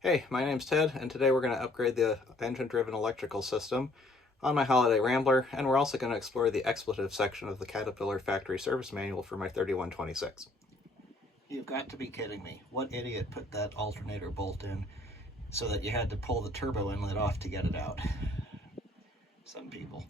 Hey, my name's Ted, and today we're going to upgrade the engine-driven electrical system on my Holiday Rambler, and we're also going to explore the expletive section of the Caterpillar factory service manual for my 3126. You've got to be kidding me. What idiot put that alternator bolt in so that you had to pull the turbo inlet off to get it out? Some people.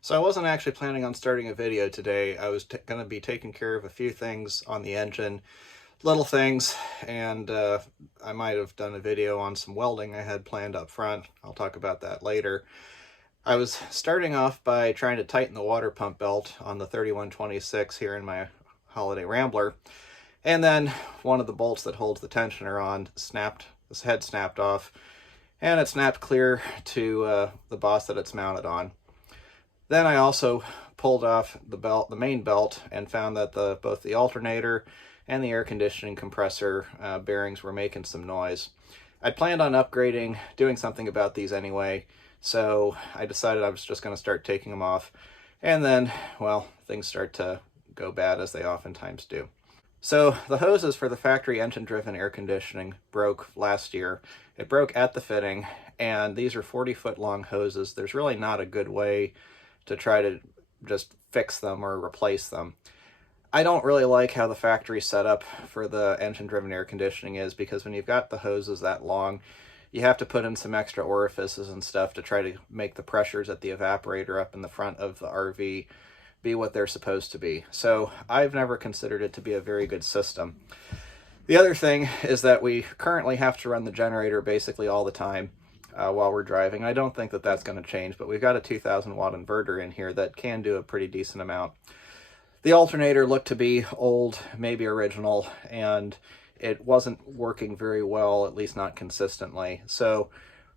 So I wasn't actually planning on starting a video today. I was going to be taking care of a few things on the engine, little things, and I might have done a video on some welding I had planned up front. I'll talk about that later. I was starting off by trying to tighten the water pump belt on the 3126 here in my Holiday Rambler, and then one of the bolts that holds the tensioner on snapped. This head snapped off, and it snapped clear to the boss that it's mounted on. Then I also pulled off the main belt, and found that both the alternator and the air conditioning compressor bearings were making some noise. I'd planned on doing something about these anyway, so I decided I was just going to start taking them off, and then, well, things start to go bad, as they oftentimes do. So the hoses for the factory engine-driven air conditioning broke last year. It broke at the fitting, and these are 40-foot long hoses. There's really not a good way to try to just fix them or replace them. I don't really like how the factory setup for the engine-driven air conditioning is, because when you've got the hoses that long, you have to put in some extra orifices and stuff to try to make the pressures at the evaporator up in the front of the RV be what they're supposed to be. So I've never considered it to be a very good system. The other thing is that we currently have to run the generator basically all the time while we're driving. I don't think that that's going to change, but we've got a 2,000 watt inverter in here that can do a pretty decent amount. The alternator looked to be old, maybe original, and it wasn't working very well, at least not consistently. So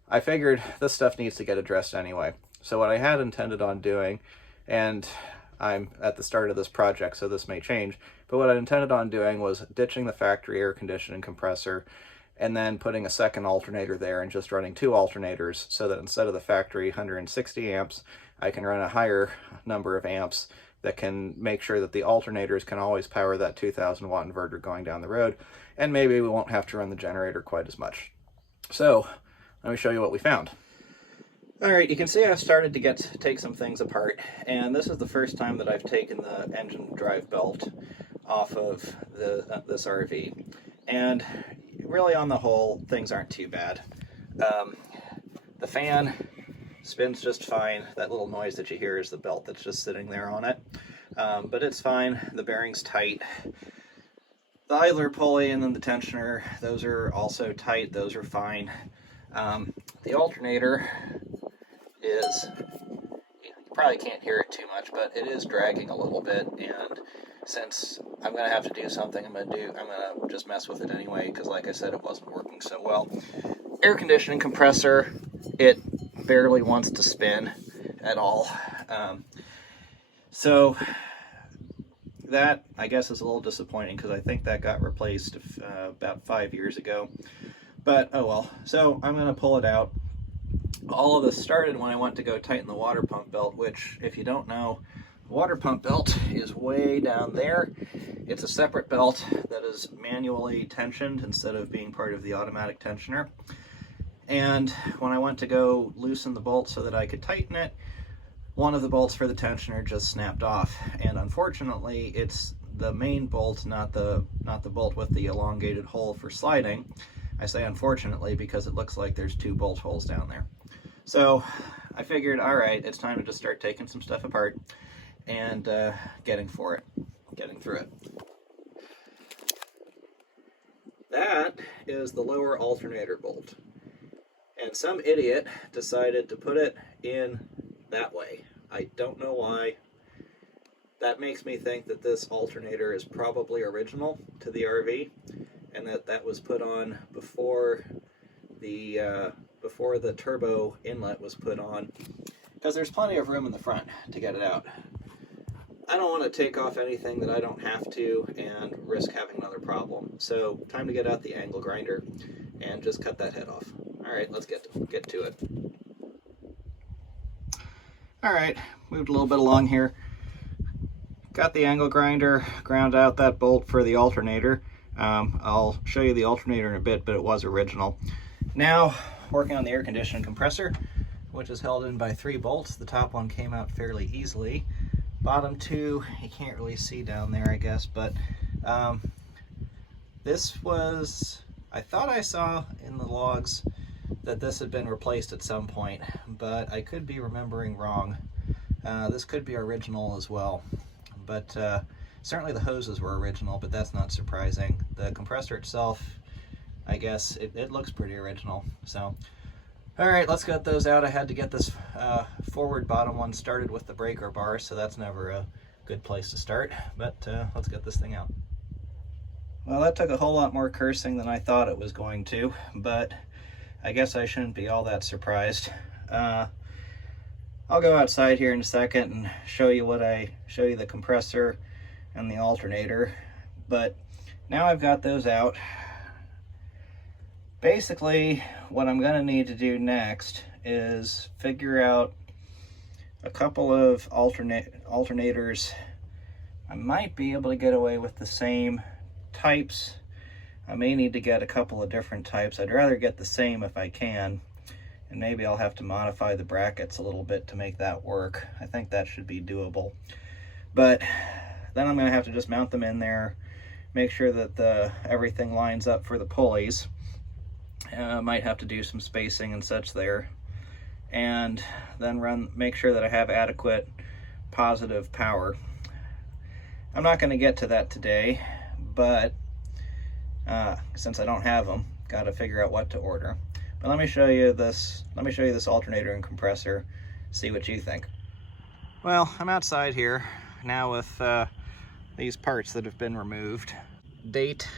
I figured this stuff needs to get addressed anyway. So what I had intended on doing, and I'm at the start of this project, so this may change, but what I intended on doing was ditching the factory air conditioning compressor and then putting a second alternator there and just running two alternators, so that instead of the factory 160 amps, I can run a higher number of amps that can make sure that the alternators can always power that 2,000 watt inverter going down the road, and maybe we won't have to run the generator quite as much. So let me show you what we found. All right, you can see I've started to take some things apart, and this is the first time that I've taken the engine drive belt off of this RV. And really, on the whole, things aren't too bad. The fan spins just fine. That little noise that you hear is the belt that's just sitting there on it. But it's fine. The bearing's tight. The idler pulley and then the tensioner, those are also tight. Those are fine. The alternator is, you probably can't hear it too much, but it is dragging a little bit, and since I'm going to have to do something, I'm going to just mess with it anyway, because like I said, it wasn't working so well. Air conditioning compressor, it barely wants to spin at all. So that, I guess, is a little disappointing, because I think that got replaced about 5 years ago. But oh well. So I'm going to pull it out. All of this started when I went to go tighten the water pump belt, which, if you don't know, the water pump belt is way down there. It's a separate belt that is manually tensioned instead of being part of the automatic tensioner. And when I went to go loosen the bolt so that I could tighten it, one of the bolts for the tensioner just snapped off. And unfortunately, it's the main bolt, not the bolt with the elongated hole for sliding. I say unfortunately because it looks like there's two bolt holes down there. So I figured, all right, it's time to just start taking some stuff apart and getting through it. That is the lower alternator bolt. And some idiot decided to put it in that way. I don't know why. That makes me think that this alternator is probably original to the RV, and that was put on before the turbo inlet was put on, because there's plenty of room in the front to get it out. I don't want to take off anything that I don't have to and risk having another problem. So time to get out the angle grinder and just cut that head off. All right, let's get to it. All right, moved a little bit along here. Got the angle grinder, ground out that bolt for the alternator. I'll show you the alternator in a bit, but it was original. Now, working on the air conditioning compressor, which is held in by 3 bolts. The top one came out fairly easily. Bottom 2, you can't really see down there, I guess, but this was, I thought I saw in the logs that this had been replaced at some point, but I could be remembering wrong. This could be original as well, but certainly the hoses were original, but that's not surprising. The compressor itself, I guess, it looks pretty original. So, all right, let's get those out. I had to get this forward bottom one started with the breaker bar, so that's never a good place to start, but let's get this thing out. Well, that took a whole lot more cursing than I thought it was going to, but I guess I shouldn't be all that surprised. I'll go outside here in a second and show you the compressor and the alternator, but now I've got those out. Basically, what I'm going to need to do next is figure out a couple of alternators. I might be able to get away with the same types. I may need to get a couple of different types. I'd rather get the same if I can, and maybe I'll have to modify the brackets a little bit to make that work. I think that should be doable. But then I'm going to have to just mount them in there, make sure that everything lines up for the pulleys. Might have to do some spacing and such there, and then make sure that I have adequate positive power. I'm not going to get to that today, but since I don't have them, got to figure out what to order. But let me show you this alternator and compressor, see what you think. Well, I'm outside here now with these parts that have been removed. Date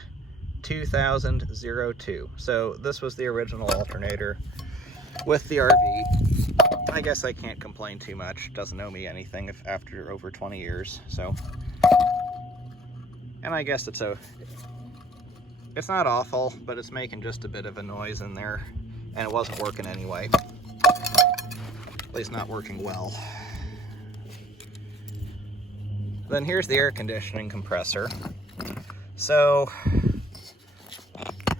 2002. So this was the original alternator with the RV. I guess I can't complain too much. Doesn't owe me anything after over 20 years. So, and I guess it's not awful, but it's making just a bit of a noise in there, and it wasn't working anyway. At least not working well. Then here's the air conditioning compressor. So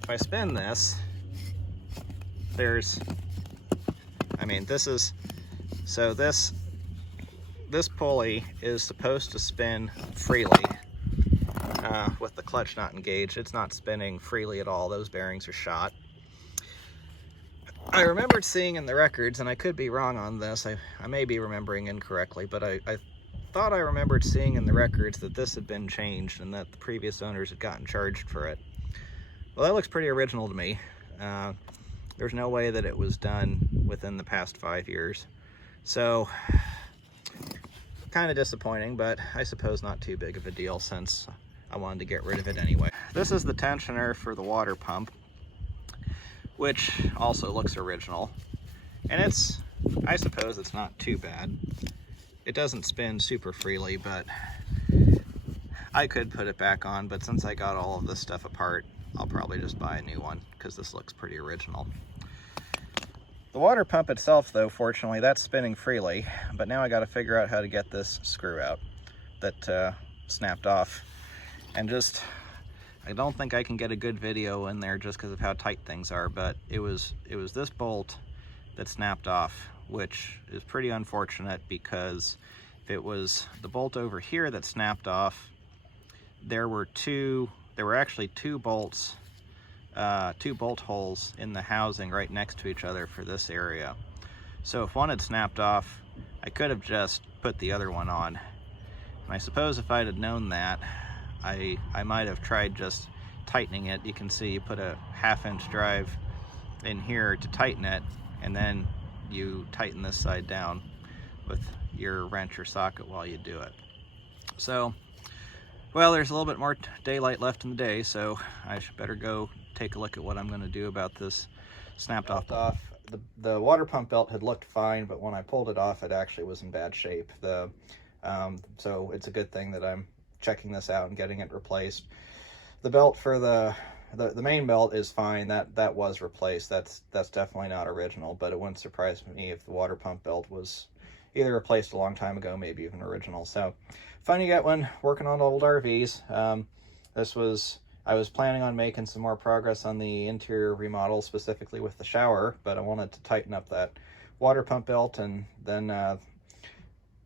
if I spin this, this pulley is supposed to spin freely with the clutch not engaged. It's not spinning freely at all. Those bearings are shot. I remembered seeing in the records, and I could be wrong on this, I may be remembering incorrectly, but I thought I remembered seeing in the records that this had been changed and that the previous owners had gotten charged for it. Well, that looks pretty original to me. There's no way that it was done within the past 5 years. So, kind of disappointing, but I suppose not too big of a deal since I wanted to get rid of it anyway. This is the tensioner for the water pump, which also looks original. And I suppose it's not too bad. It doesn't spin super freely, but I could put it back on, but since I got all of this stuff apart, I'll probably just buy a new one because this looks pretty original. The water pump itself, though, fortunately, that's spinning freely, but now I got to figure out how to get this screw out that snapped off. And I don't think I can get a good video in there just because of how tight things are, but it was this bolt that snapped off, which is pretty unfortunate because if it was the bolt over here that snapped off, there were actually two bolt holes in the housing right next to each other for this area. So if one had snapped off, I could have just put the other one on. And I suppose if I'd have known that, I might have tried just tightening it. You can see you put a 1/2-inch drive in here to tighten it, and then you tighten this side down with your wrench or socket while you do it. So, well, there's a little bit more daylight left in the day, so I should better go take a look at what I'm going to do about this snapped off. The water pump belt had looked fine, but when I pulled it off, it actually was in bad shape. So it's a good thing that I'm checking this out and getting it replaced. The belt for the main belt is fine. That was replaced. That's definitely not original, but it wouldn't surprise me if the water pump belt was either replaced a long time ago, maybe even original. So fun to get one working on old RVs. This was I was planning on making some more progress on the interior remodel, specifically with the shower, but I wanted to tighten up that water pump belt, and then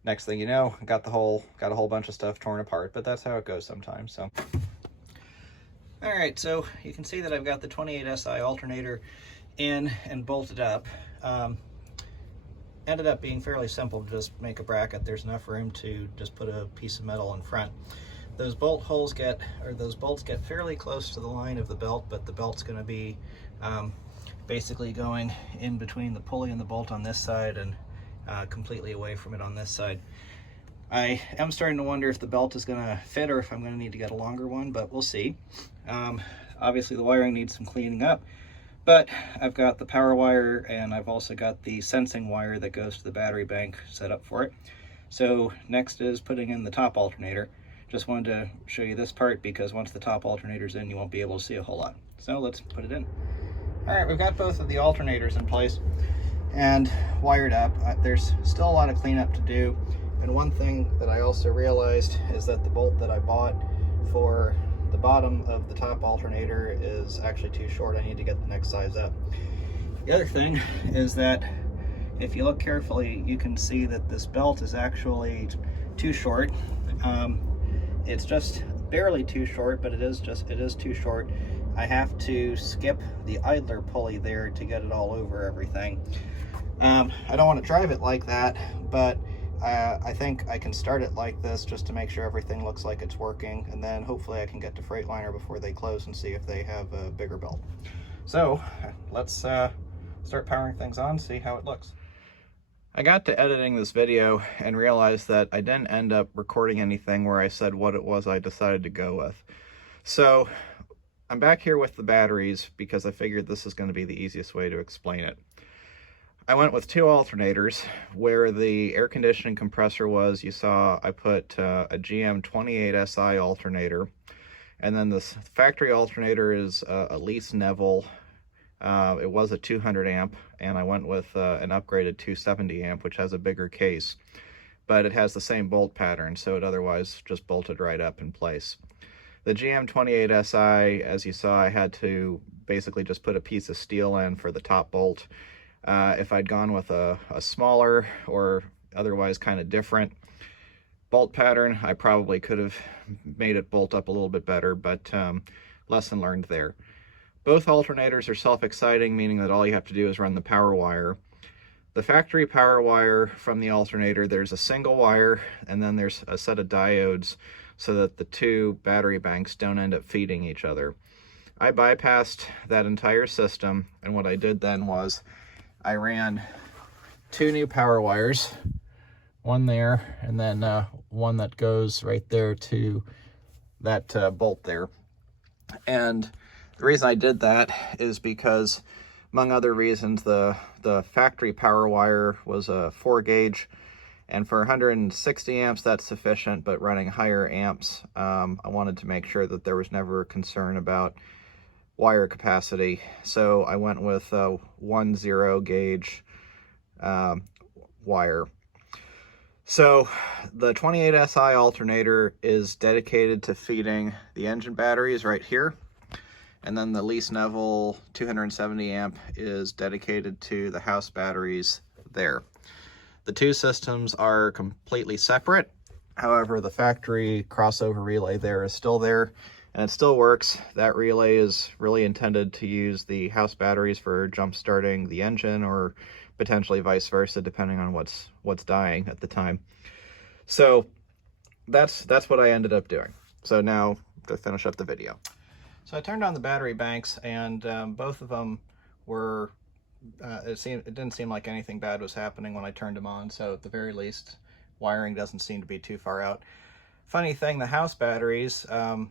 next thing you know, got a whole bunch of stuff torn apart, but that's how it goes sometimes. So all right, so you can see that I've got the 28 SI alternator in and bolted up. Ended up being fairly simple to just make a bracket. There's enough room to just put a piece of metal in front. Those bolt holes those bolts get fairly close to the line of the belt, but the belt's going to be basically going in between the pulley and the bolt on this side and completely away from it on this side. I am starting to wonder if the belt is going to fit or if I'm going to need to get a longer one, but we'll see. Obviously the wiring needs some cleaning up, but I've got the power wire and I've also got the sensing wire that goes to the battery bank set up for it. So next is putting in the top alternator. Just wanted to show you this part because once the top alternator's in, you won't be able to see a whole lot. So let's put it in. All right, we've got both of the alternators in place and wired up. There's still a lot of cleanup to do. And one thing that I also realized is that the bolt that I bought for the bottom of the top alternator is actually too short. I need to get the next size up. The other thing is that if you look carefully, you can see that this belt is actually too short. It's just barely too short, but it is too short. I have to skip the idler pulley there to get it all over everything. I don't want to drive it like that, but I think I can start it like this just to make sure everything looks like it's working, and then hopefully I can get to Freightliner before they close and see if they have a bigger belt. So let's start powering things on, see how it looks. I got to editing this video and realized that I didn't end up recording anything where I said what it was I decided to go with. So I'm back here with the batteries because I figured this is going to be the easiest way to explain it. I went with two alternators. Where the air conditioning compressor was, you saw I put a GM 28 SI alternator, and then this factory alternator is a Leece-Neville. It was a 200 amp, and I went with an upgraded 270 amp, which has a bigger case, but it has the same bolt pattern, so it otherwise just bolted right up in place. The GM 28 SI, as you saw, I had to basically just put a piece of steel in for the top bolt. If I'd gone with a smaller or otherwise kind of different bolt pattern, I probably could have made it bolt up a little bit better, but lesson learned there. Both alternators are self-exciting, meaning that all you have to do is run the power wire. The factory power wire from the alternator, there's a single wire, and then there's a set of diodes so that the two battery banks don't end up feeding each other. I bypassed that entire system, and what I did then was I ran two new power wires, one there, and then one that goes right there to that bolt there. And the reason I did that is because, among other reasons, the factory power wire was a 4 gauge, and for 160 amps that's sufficient, but running higher amps, I wanted to make sure that there was never a concern about wire capacity. So I went with a 10 gauge wire. So the 28 SI alternator is dedicated to feeding the engine batteries right here. And then the Leece-Neville 270 amp is dedicated to the house batteries there. The two systems are completely separate. However, the factory crossover relay there is still there, and it still works. That relay is really intended to use the house batteries for jump starting the engine, or potentially vice versa, depending on what's dying at the time. So that's what I ended up doing. So now to finish up the video. So I turned on the battery banks, and both of them were, it didn't seem like anything bad was happening when I turned them on, so at the very least, wiring doesn't seem to be too far out. Funny thing, the house batteries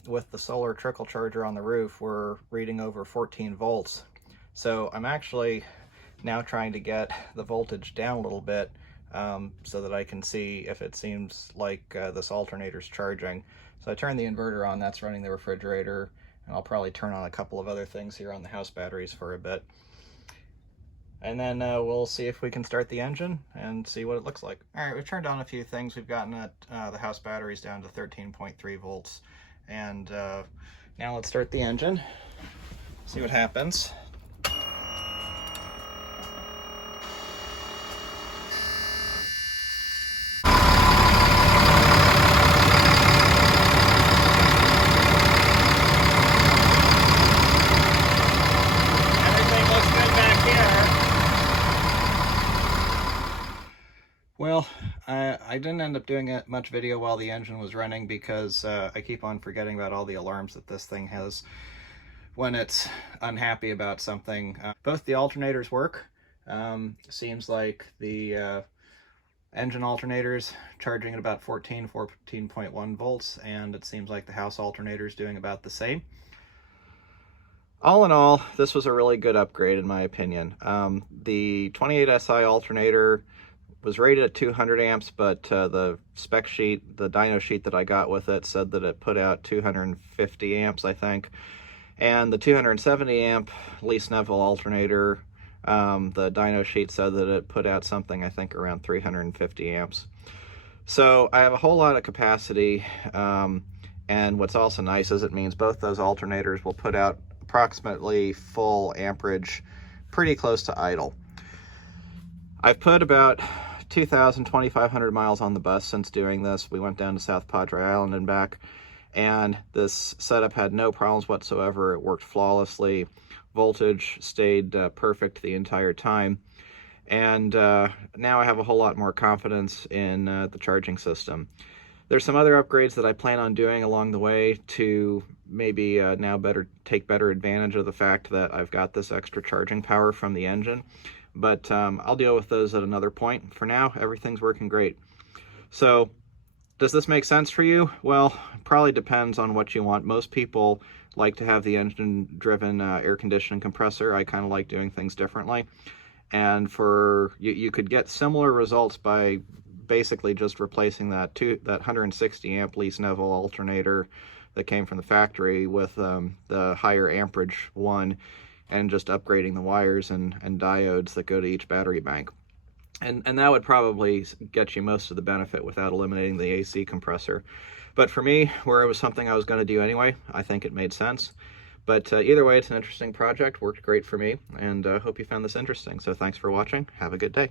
with the solar trickle charger on the roof were reading over 14 volts. So I'm actually now trying to get the voltage down a little bit so that I can see if it seems like this alternator's charging. So I turned the inverter on, that's running the refrigerator, and I'll probably turn on a couple of other things here on the house batteries for a bit. And then we'll see if we can start the engine and see what it looks like. All right, we've turned on a few things. We've gotten the house batteries down to 13.3 volts. And Now let's start the engine, see what happens. Well, I didn't end up doing much video while the engine was running because I keep on forgetting about all the alarms that this thing has when it's unhappy about something. Both the alternators work. Seems like the engine alternators charging at about 14.1 volts, and it seems like the house alternator is doing about the same. All in all, this was a really good upgrade in my opinion. The 28SI alternator was rated at 200 amps, but the spec sheet, the dyno sheet that I got with it, said that it put out 250 amps, I think. And the 270 amp Leece-Neville alternator, the dyno sheet said that it put out something, I think, around 350 amps. So I have a whole lot of capacity, and what's also nice is it means both those alternators will put out approximately full amperage, pretty close to idle. I've put about 2,500 miles on the bus since doing this. We went down to South Padre Island and back, and this setup had no problems whatsoever. It worked flawlessly. Voltage stayed perfect the entire time, and now I have a whole lot more confidence in the charging system. There's some other upgrades that I plan on doing along the way to maybe now take better advantage of the fact that I've got this extra charging power from the engine. But I'll deal with those at another point. For now, everything's working great. So, does this make sense for you? Well, it probably depends on what you want. Most people like to have the engine-driven air conditioning compressor. I kind of like doing things differently. And for you could get similar results by basically just replacing that 160 amp Leece-Neville alternator that came from the factory with the higher amperage one, and just upgrading the wires and diodes that go to each battery bank. And that would probably get you most of the benefit without eliminating the AC compressor. But for me, where it was something I was going to do anyway, I think it made sense. But either way, it's an interesting project, worked great for me, and hope you found this interesting. So thanks for watching. Have a good day.